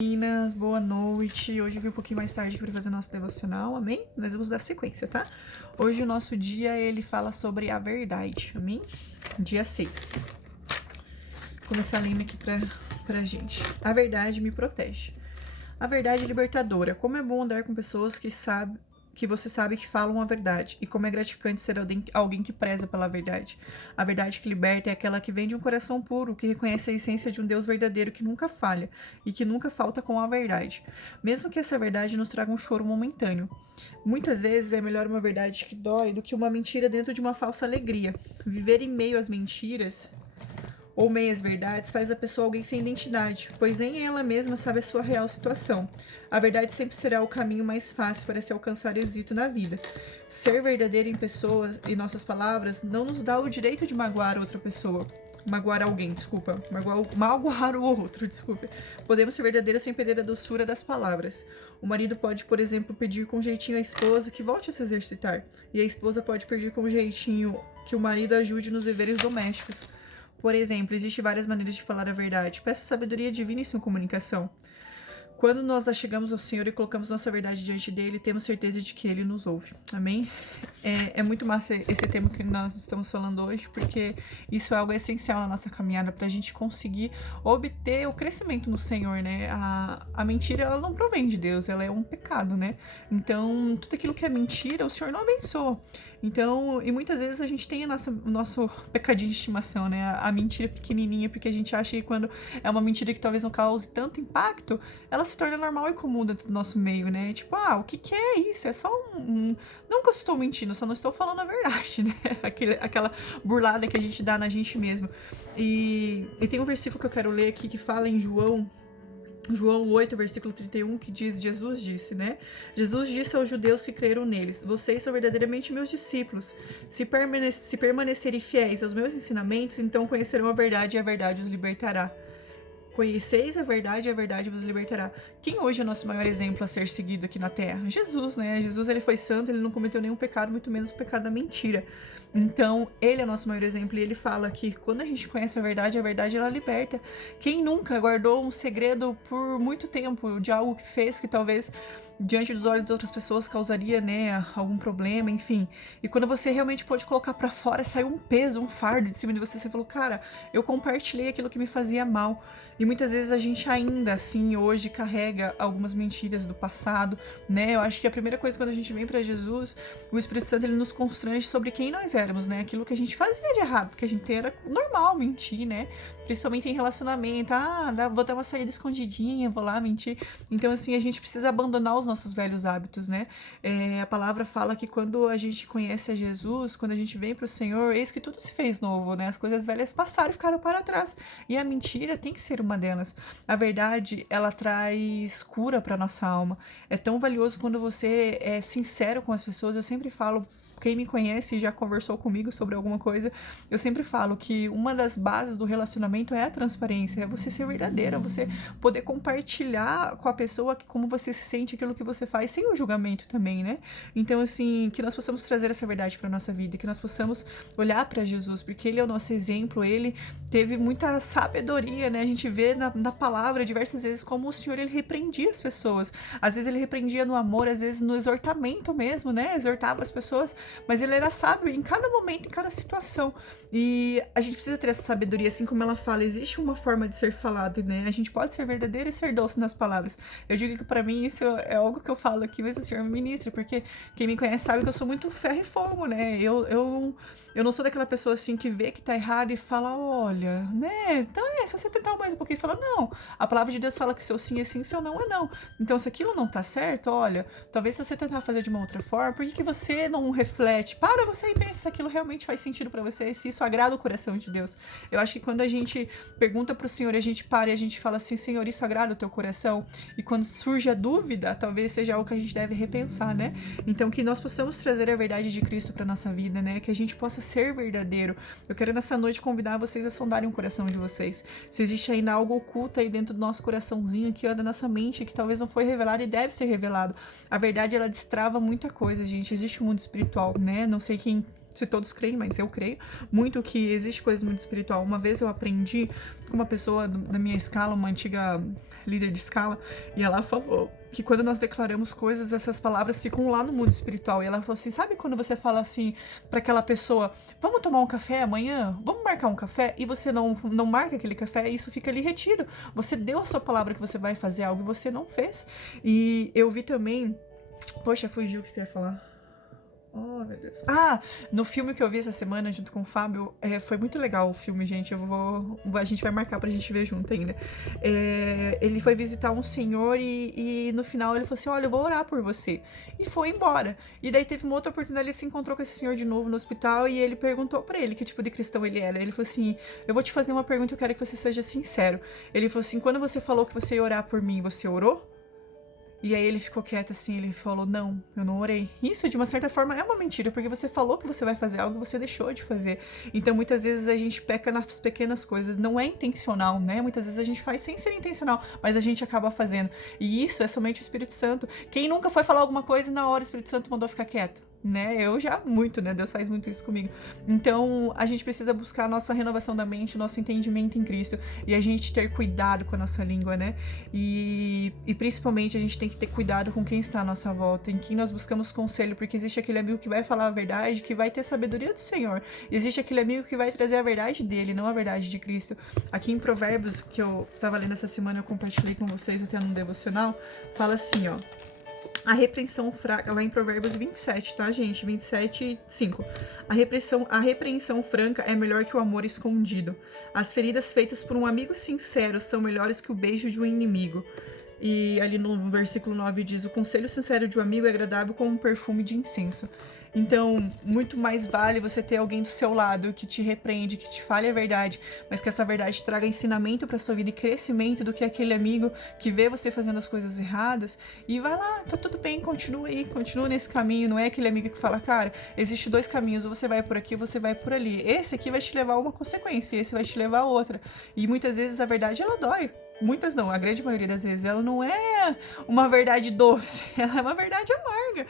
Meninas, boa noite. Hoje eu vim um pouquinho mais tarde para fazer nosso devocional, amém? Nós vamos dar sequência, tá? Hoje o nosso dia, ele fala sobre a verdade, amém? Dia 6. Vou começar lendo aqui pra gente. A verdade me protege. A verdade é libertadora. Como é bom andar com pessoas que você sabe que falam a verdade, e como é gratificante ser alguém que preza pela verdade. A verdade que liberta é aquela que vem de um coração puro, que reconhece a essência de um Deus verdadeiro que nunca falha e que nunca falta com a verdade, mesmo que essa verdade nos traga um choro momentâneo. Muitas vezes é melhor uma verdade que dói do que uma mentira dentro de uma falsa alegria. Viver em meio às mentiras ou meias-verdades faz a pessoa alguém sem identidade, pois nem ela mesma sabe a sua real situação. A verdade sempre será o caminho mais fácil para se alcançar êxito na vida. Ser verdadeiro em pessoas e nossas palavras não nos dá o direito de magoar outra pessoa. Magoar alguém, desculpa. Magoar o outro, desculpa. Podemos ser verdadeiros sem perder a doçura das palavras. O marido pode, por exemplo, pedir com jeitinho à esposa que volte a se exercitar. E a esposa pode pedir com jeitinho que o marido ajude nos deveres domésticos. Por exemplo, existem várias maneiras de falar a verdade. Peça sabedoria divina em sua comunicação. Quando nós chegamos ao Senhor e colocamos nossa verdade diante dele, temos certeza de que ele nos ouve. Amém? É muito massa esse tema que nós estamos falando hoje, porque isso é algo essencial na nossa caminhada para a gente conseguir obter o crescimento no Senhor, né? A mentira, ela não provém de Deus, ela é um pecado, né? Então, tudo aquilo que é mentira, o Senhor não abençoa. Então, e muitas vezes a gente tem o nosso pecadinho de estimação, né? A mentira pequenininha, porque a gente acha que quando é uma mentira que talvez não cause tanto impacto, ela se torna normal e comum dentro do nosso meio, né? Tipo, o que é isso? É só Não que eu estou mentindo, eu só não estou falando a verdade, né? Aquela burlada que a gente dá na gente mesmo. E tem um versículo que eu quero ler aqui que fala em João 8, versículo 31, que diz, Jesus disse, né? Jesus disse aos judeus que creram neles: vocês são verdadeiramente meus discípulos. Se permanecerem fiéis aos meus ensinamentos, então conhecerão a verdade e a verdade os libertará. Conheceis a verdade e a verdade vos libertará. Quem hoje é o nosso maior exemplo a ser seguido aqui na Terra? Jesus, né? Jesus, ele foi santo, ele não cometeu nenhum pecado, muito menos o pecado da mentira. Então, ele é o nosso maior exemplo e ele fala que quando a gente conhece a verdade ela liberta. Quem nunca guardou um segredo por muito tempo de algo que fez que talvez diante dos olhos de outras pessoas causaria, né, algum problema, enfim. E quando você realmente pode colocar pra fora, sai um peso, um fardo de cima de você falou, cara, eu compartilhei aquilo que me fazia mal. E muitas vezes a gente ainda, assim, hoje carrega algumas mentiras do passado, né? Eu acho que a primeira coisa quando a gente vem pra Jesus, o Espírito Santo, ele nos constrange sobre quem nós éramos, né? Aquilo que a gente fazia de errado, porque a gente era normal mentir, né? Principalmente em relacionamento. Vou dar uma saída escondidinha, vou lá mentir. Então, assim, a gente precisa abandonar os nossos velhos hábitos, né? A palavra fala que quando a gente conhece a Jesus, quando a gente vem pro Senhor, eis que tudo se fez novo, né? As coisas velhas passaram e ficaram para trás. E a mentira tem que ser uma delas. A verdade, ela traz cura para nossa alma. É tão valioso quando você é sincero com as pessoas. Eu sempre falo, quem me conhece e já conversou comigo sobre alguma coisa, eu sempre falo que uma das bases do relacionamento é a transparência, é você ser verdadeira, você poder compartilhar com a pessoa como você se sente, aquilo que você faz, sem o julgamento também, né? Então, assim, que nós possamos trazer essa verdade para nossa vida, que nós possamos olhar para Jesus, porque ele é o nosso exemplo, ele teve muita sabedoria, né? A gente vê na palavra diversas vezes como o Senhor, ele repreendia as pessoas. Às vezes ele repreendia no amor, às vezes no exortamento mesmo, né? Exortava as pessoas, mas ele era sábio em cada momento, em cada situação. E a gente precisa ter essa sabedoria, assim como ela fala, existe uma forma de ser falado, né? A gente pode ser verdadeiro e ser doce nas palavras. Eu digo que pra mim isso é algo que eu falo aqui, mas o Senhor me ministra, porque quem me conhece sabe que eu sou muito ferro e fogo, né? Eu não sou daquela pessoa assim que vê que tá errado e fala, olha, né? Então se você tentar mais um pouquinho, fala, não. A palavra de Deus fala que seu sim é sim, seu não é não. Então, se aquilo não tá certo, olha, talvez se você tentar fazer de uma outra forma, por que você não reflete? Para você e pensa se aquilo realmente faz sentido pra você, se isso agrada o coração de Deus. Eu acho que quando a gente pergunta pro Senhor, a gente para e a gente fala assim, Senhor, isso agrada o teu coração? E quando surge a dúvida, talvez seja algo que a gente deve repensar, né? Então, que nós possamos trazer a verdade de Cristo pra nossa vida, né? Que a gente possa ser verdadeiro. Eu quero nessa noite convidar vocês a sondarem o coração de vocês. Se existe ainda algo oculto aí dentro do nosso coraçãozinho, aqui ó, da nossa mente, que talvez não foi revelado e deve ser revelado. A verdade, ela destrava muita coisa, gente. Existe um mundo espiritual, né? Não sei quem se todos creem, mas eu creio muito que existe coisa muito espiritual. Uma vez eu aprendi com uma pessoa da minha escala, uma antiga líder de escala, e ela falou que quando nós declaramos coisas, essas palavras ficam lá no mundo espiritual. E ela falou assim, sabe quando você fala assim pra aquela pessoa, vamos tomar um café amanhã? Vamos marcar um café? E você não marca aquele café e isso fica ali retido. Você deu a sua palavra que você vai fazer algo e você não fez. E eu vi também... Poxa, fugiu o que eu ia falar. Oh, meu Deus. Ah, no filme que eu vi essa semana junto com o Fábio, foi muito legal o filme, gente. A gente vai marcar pra gente ver junto ainda. Ele foi visitar um senhor e no final ele falou assim: olha, eu vou orar por você. E foi embora. E daí teve uma outra oportunidade, ele se encontrou com esse senhor de novo no hospital e ele perguntou pra ele que tipo de cristão ele era. Ele falou assim: eu vou te fazer uma pergunta, eu quero que você seja sincero. Ele falou assim: quando você falou que você ia orar por mim, você orou? E aí ele ficou quieto assim, ele falou, não, eu não orei. Isso, de uma certa forma, é uma mentira, porque você falou que você vai fazer algo e você deixou de fazer. Então, muitas vezes a gente peca nas pequenas coisas, não é intencional, né? Muitas vezes a gente faz sem ser intencional, mas a gente acaba fazendo. E isso é somente o Espírito Santo. Quem nunca foi falar alguma coisa e na hora o Espírito Santo mandou ficar quieto? Né? Eu já muito, né? Deus faz muito isso comigo. Então, a gente precisa buscar a nossa renovação da mente, o nosso entendimento em Cristo e a gente ter cuidado com a nossa língua, né? E principalmente a gente tem que ter cuidado com quem está à nossa volta, em quem nós buscamos conselho, porque existe aquele amigo que vai falar a verdade, que vai ter sabedoria do Senhor. E existe aquele amigo que vai trazer a verdade dele, não a verdade de Cristo. Aqui em Provérbios, que eu tava lendo essa semana, eu compartilhei com vocês até num devocional, fala assim, ó. A repreensão fraca, lá em Provérbios 27, tá, gente? 27, 5. A repreensão franca é melhor que o amor escondido. As feridas feitas por um amigo sincero são melhores que o beijo de um inimigo. E ali no versículo 9 diz, o conselho sincero de um amigo é agradável como um perfume de incenso. Então, muito mais vale você ter alguém do seu lado que te repreende, que te fale a verdade, mas que essa verdade traga ensinamento para sua vida e crescimento, do que aquele amigo que vê você fazendo as coisas erradas e vai lá, tá tudo bem, continua aí, continua nesse caminho. Não é aquele amigo que fala, cara, existe dois caminhos, ou você vai por aqui ou você vai por ali. Esse aqui vai te levar a uma consequência, esse vai te levar a outra. E muitas vezes a verdade, ela dói. Muitas não, a grande maioria das vezes ela não é uma verdade doce, ela é uma verdade amarga.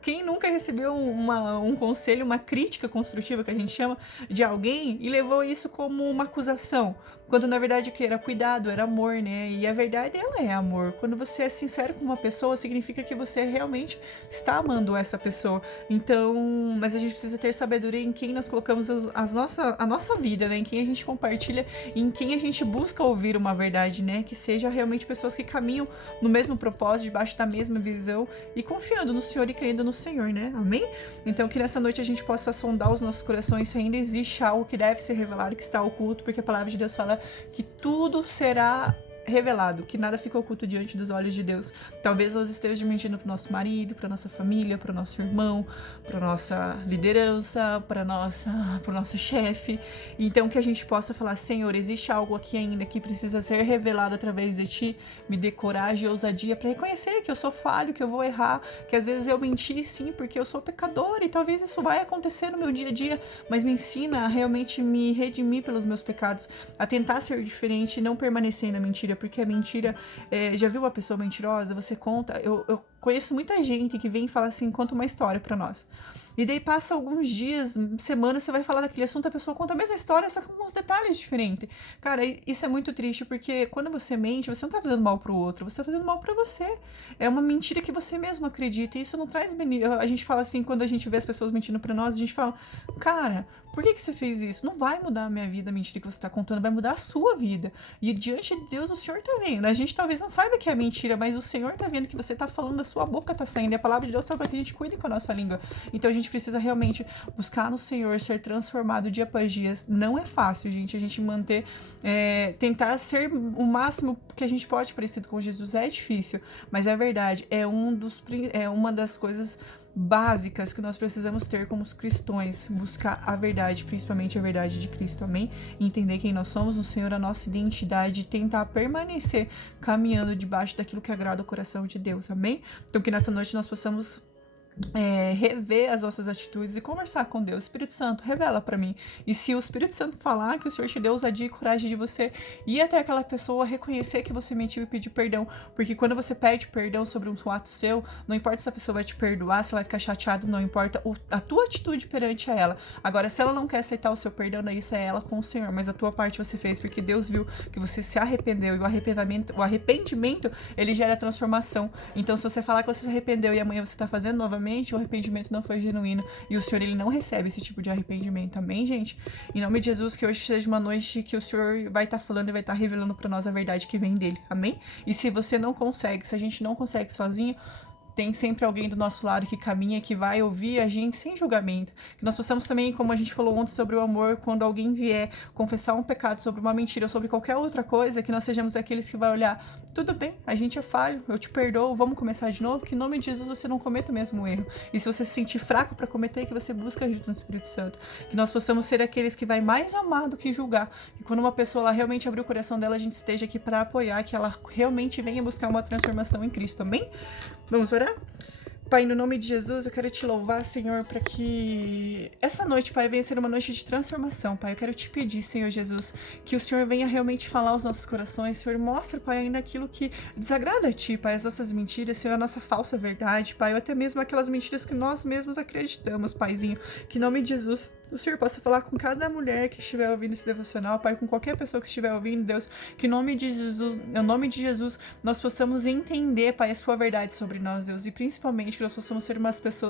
Quem nunca recebeu um conselho, uma crítica construtiva, que a gente chama, de alguém e levou isso como uma acusação? Quando na verdade o que era cuidado, era amor, né? E a verdade, ela é amor. Quando você é sincero com uma pessoa, significa que você realmente está amando essa pessoa. Então, mas a gente precisa ter sabedoria em quem nós colocamos a nossa vida, né? Em quem a gente compartilha, em quem a gente busca ouvir uma verdade, né? Que seja realmente pessoas que caminham no mesmo propósito, debaixo da mesma visão e confiando no Senhor e crendo no Senhor, né? Amém? Então, que nessa noite a gente possa sondar os nossos corações se ainda existe algo que deve ser revelado, que está oculto, porque a palavra de Deus fala que tudo será revelado, que nada fica oculto diante dos olhos de Deus. Talvez nós estejamos mentindo para o nosso marido, para nossa família, para o nosso irmão, para nossa liderança, para o nosso chefe. Então que a gente possa falar, Senhor, existe algo aqui ainda que precisa ser revelado através de Ti. Me dê coragem e ousadia para reconhecer que eu sou falho, que eu vou errar, que às vezes eu menti sim, porque eu sou pecador e talvez isso vai acontecer no meu dia a dia, mas me ensina a realmente me redimir pelos meus pecados, a tentar ser diferente e não permanecer na mentira. Porque a mentira, já viu uma pessoa mentirosa? Você conta, eu conheço muita gente que vem e fala assim, conta uma história pra nós. E daí passa alguns dias, semanas, você vai falar daquele assunto, a pessoa conta a mesma história, só com uns detalhes diferentes. Cara, isso é muito triste, porque quando você mente, você não tá fazendo mal pro outro, você tá fazendo mal pra você. É uma mentira que você mesmo acredita, e isso não traz benefício. A gente fala assim, quando a gente vê as pessoas mentindo pra nós, a gente fala, cara, por que você fez isso? Não vai mudar a minha vida, a mentira que você tá contando, vai mudar a sua vida. E diante de Deus, o Senhor tá vendo. A gente talvez não saiba que é mentira, mas o Senhor tá vendo que você tá falando, da sua boca tá saindo, e a palavra de Deus sabe que a gente cuide com a nossa língua. Então a gente precisa realmente buscar no Senhor, ser transformado dia após dia. Não é fácil, gente, a gente manter, tentar ser o máximo que a gente pode parecido com Jesus. É difícil, mas é verdade, é uma das coisas básicas que nós precisamos ter como os cristãos, buscar a verdade, principalmente a verdade de Cristo, amém? Entender quem nós somos no Senhor, a nossa identidade, e tentar permanecer caminhando debaixo daquilo que agrada o coração de Deus, amém? Então que nessa noite nós possamos rever as nossas atitudes e conversar com Deus. Espírito Santo, revela pra mim. E se o Espírito Santo falar que o Senhor te deu ousadia e coragem de você ir até aquela pessoa, reconhecer que você mentiu e pedir perdão, porque quando você pede perdão sobre um ato seu, não importa se a pessoa vai te perdoar, se ela vai ficar chateada, não importa a tua atitude perante a ela. Agora, se ela não quer aceitar o seu perdão, daí isso é ela com o Senhor, mas a tua parte você fez, porque Deus viu que você se arrependeu, e o arrependimento, ele gera transformação. Então, se você falar que você se arrependeu e amanhã você tá fazendo novamente, o arrependimento não foi genuíno, e o Senhor, ele não recebe esse tipo de arrependimento, amém, gente? Em nome de Jesus, que hoje seja uma noite que o Senhor vai estar falando e vai estar revelando pra nós a verdade que vem dele, amém? E se você não consegue, se a gente não consegue sozinho, tem sempre alguém do nosso lado que caminha, que vai ouvir a gente sem julgamento. Que nós possamos também, como a gente falou ontem sobre o amor, quando alguém vier confessar um pecado sobre uma mentira ou sobre qualquer outra coisa, que nós sejamos aqueles que vai olhar, tudo bem, a gente é falho, eu te perdoo, vamos começar de novo, que em nome de Jesus você não cometa o mesmo erro. E se você se sentir fraco para cometer, que você busque ajuda no Espírito Santo. Que nós possamos ser aqueles que vai mais amar do que julgar. E quando uma pessoa ela realmente abrir o coração dela, a gente esteja aqui para apoiar, que ela realmente venha buscar uma transformação em Cristo, amém? Vamos orar? Pai, no nome de Jesus, eu quero te louvar, Senhor, para que essa noite, Pai, venha ser uma noite de transformação, Pai. Eu quero te pedir, Senhor Jesus, que o Senhor venha realmente falar aos nossos corações, Senhor, mostra, Pai, ainda aquilo que desagrada a Ti, Pai, as nossas mentiras, Senhor, a nossa falsa verdade, Pai, ou até mesmo aquelas mentiras que nós mesmos acreditamos, Paizinho. Que em nome de Jesus, o Senhor possa falar com cada mulher que estiver ouvindo esse devocional, Pai, com qualquer pessoa que estiver ouvindo, Deus, que em nome de Jesus, nós possamos entender, Pai, a sua verdade sobre nós, Deus, e principalmente que nós possamos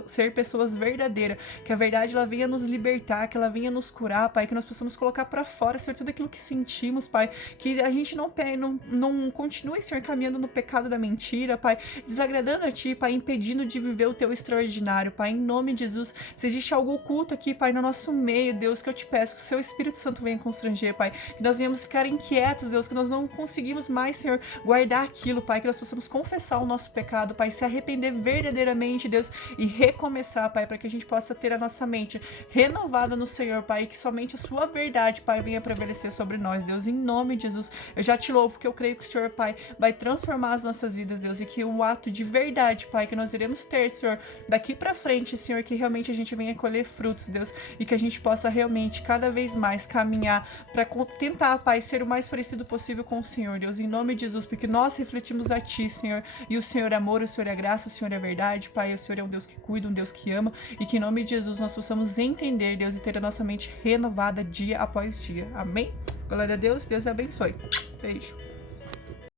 ser pessoas verdadeiras, que a verdade ela venha nos libertar, que ela venha nos curar, Pai, que nós possamos colocar pra fora, Senhor, tudo aquilo que sentimos, Pai, que a gente não continue, Senhor, caminhando no pecado da mentira, Pai, desagradando a Ti, Pai, impedindo de viver o Teu extraordinário, Pai, em nome de Jesus. Se existe algo oculto aqui, Pai, no nosso meio, Deus, que eu te peço que o Seu Espírito Santo venha constranger, Pai, que nós venhamos ficar inquietos, Deus, que nós não conseguimos mais, Senhor, guardar aquilo, Pai, que nós possamos confessar o nosso pecado, Pai, se arrepender verdadeiramente, Deus, e recomeçar, Pai, para que a gente possa ter a nossa mente renovada no Senhor, Pai, e que somente a Sua verdade, Pai, venha prevalecer sobre nós, Deus, em nome de Jesus. Eu já te louvo, porque eu creio que o Senhor, Pai, vai transformar as nossas vidas, Deus, e que o ato de verdade, Pai, que nós iremos ter, Senhor, daqui pra frente, Senhor, que realmente a gente venha colher frutos, Deus, e que a gente possa realmente cada vez mais caminhar para tentar, Pai, ser o mais parecido possível com o Senhor, Deus, em nome de Jesus, porque nós refletimos a Ti, Senhor, e o Senhor é amor, o Senhor é graça, o Senhor é verdade, Pai, o Senhor é um Deus que cuida, um Deus que ama, e que em nome de Jesus nós possamos entender, Deus, e ter a nossa mente renovada dia após dia, amém? Glória a Deus, Deus abençoe. Beijo.